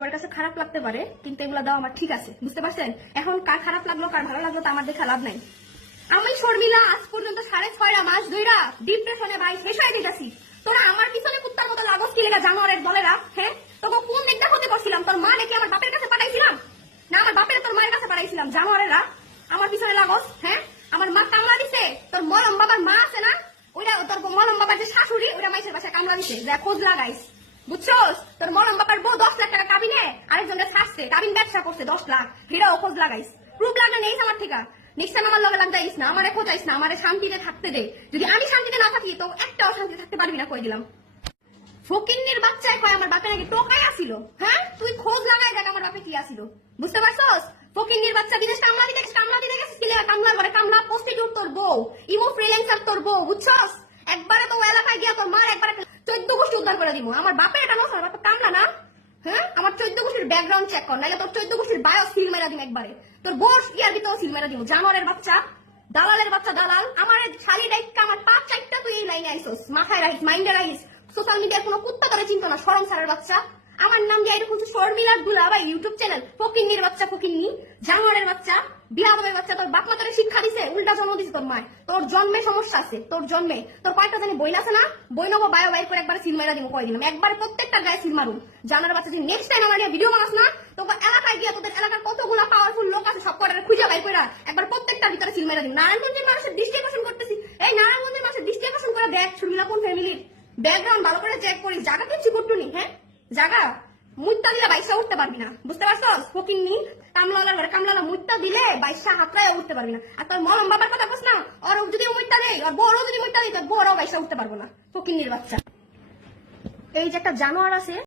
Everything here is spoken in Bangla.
আমার কাছে খারাপ লাগতে পারে, কিন্তু এগুলো দাও আমার ঠিক আছে, বুঝতে পারছেন? এখন কার খারাপ লাগলো কার ভালো লাগলো তা আমার দেখা লাভ নাই। আমি শর্মিলা আজ পর্যন্ত 6.5 মাস ধইরা ডিপ্রেশনে ভাই শেষ হয়ে গেছি। তোরা আমার পিছনে কুত্তার মতো লাগস কি লেগা জানোয়ারের দলেরা? হ্যাঁ, তোকে কোন দিকটা হতে করছিলাম? তোর মা নাকি আমার বাপের কাছে পাঠাইছিলাম? না আমার বাপের তোর মায়ের কাছে পাঠাইছিলাম? জানোয়ারেরা আমার পিছনে লাগস। হ্যাঁ, আমার মা কামলা দিছে, তোর মলম বাবার মা আছে না, ওইটা তোর মলম বাবার যে শাশুড়ি ওইটা মাইসের বাসায় কামলা দিছে, যা খোঁজ লাগাইস, বুঝছস? তোর মলম বাবার বউ 10 লাখ টাকা কাবিনে আরেকজনকে ছাড়ছে, কাবিন ব্যবসা করছে 10 লাখ, হিরাও খোঁজ লাগাইস। প্রুফ লাগা নেই আমার থেকে। নেক্সট টাইম আমার লগে লাগতে না, আমারে খোঁজাইস না, আমারে শান্তিতে থাকতে দে। যদি আমি শান্তিতে না থাকি তো একটা অশান্তিতে থাকতে পারবি না, কই দিলাম। ফকিন্নির বাচ্চায় কয় আমার বাপে নাকি টোকাই আসিল। হ্যাঁ, তুই খোঁজ লাগাই দেখ আমার বাপে কি আসিল, বুঝতে পারছস? ফকিন্নির বাচ্চা বিদেশ কামলা দিতে গেছিস কি লেগা? কামলা করে কামলা প্রস্টিটিউট তোর বউ, ইমো ফ্রিল্যান্সার তোর বউ, বুঝছস? একবারে তো এলাকায় গিয়া তোর মার একবারে 14 গোষ্ঠী উদ্ধার করে দিব। আমার বাপে এটা নয়, বাপে কামলা না। হ্যাঁ, আমার 14 গোষ্ঠীর ব্যাকগ্রাউন্ড চেক কর, নাহলে তোর 14 গোষ্ঠীর বায়ো সিল মেরা দিম একবারে। তোর বস ইয়ার ভিতরে সিল মেরা দিব। জানোয়ারের বাচ্চা, দালালের বাচ্চা, দালাল। আমার শালি ডাইকা আমার 5-4টা তুই এই লাইনে আইছস, মাথায় রাখিস, মাইন্ডে রাখিস। সোশ্যাল মিডিয়ার কোনো কুত্তা তোরে চিন্তা না, শরম ছাড়ার বাচ্চা। আমার নাম দিয়ে এরকম শর্মিলার দুলা বা ইউটিউব চ্যানেল, ফকিন্নির বাচ্চা, ফকিন্নি, জানোয়ারের বাচ্চা, বিহাবের বাচ্চা। তোর বাপ মা তোরে শিক্ষা দিছে, উল্টা জন্ম দিছে তোর মায়। তোর জন্মে সমস্যা আছে, তোর জন্মে। তোর কয়েকটা জানি বইল আছে না, বই নেবো বায়ো বাইর করে একবার সিল মেরা দিব, কয় দিলাম একবার প্রত্যেকটা গায়ে সিল মারুন। জানার বাচ্চা যদি নেক্সট টাইম আমার ভিডিও বানাস না, তোকে এলাকায় গিয়ে তোদের এলাকার কতগুলা পাওয়ারফুল লোক আছে সব কটারে খুঁজে বাইর করে একবার প্রত্যেকটার ভিতরে সিল মেরা দিব। নারায়ণগঞ্জের মানুষের দৃষ্টি আকর্ষণ করতেছি, এই নারায়ণগঞ্জের মানুষের দৃষ্টি আকর্ষণ করে দেখ শর্মিলা কোন ফ্যামিলির। ব্যাকগ্রাউন্ড ভালো করে চেক করিস, জায়গা কিচ্ছু করতুনি। হ্যাঁ, জায়গা মুইতা দিলে বাইশা উঠতে পারবি না, বুঝতে পারছস? ফকিন্নি কামলালার ঘরে কামলালা মুইতা দিলে বাইশা হাতরায় উঠতে পারবি না। আর তোর মলম বাবার কথা বস না, ওর যদি মুইতা দেয়, ওর বড় যদি মুইতা দেয়, তোর বড় বাইশা উঠতে পারবো না, ফকিন্নির বাচ্চা। এই যে একটা জানোয়ার আছে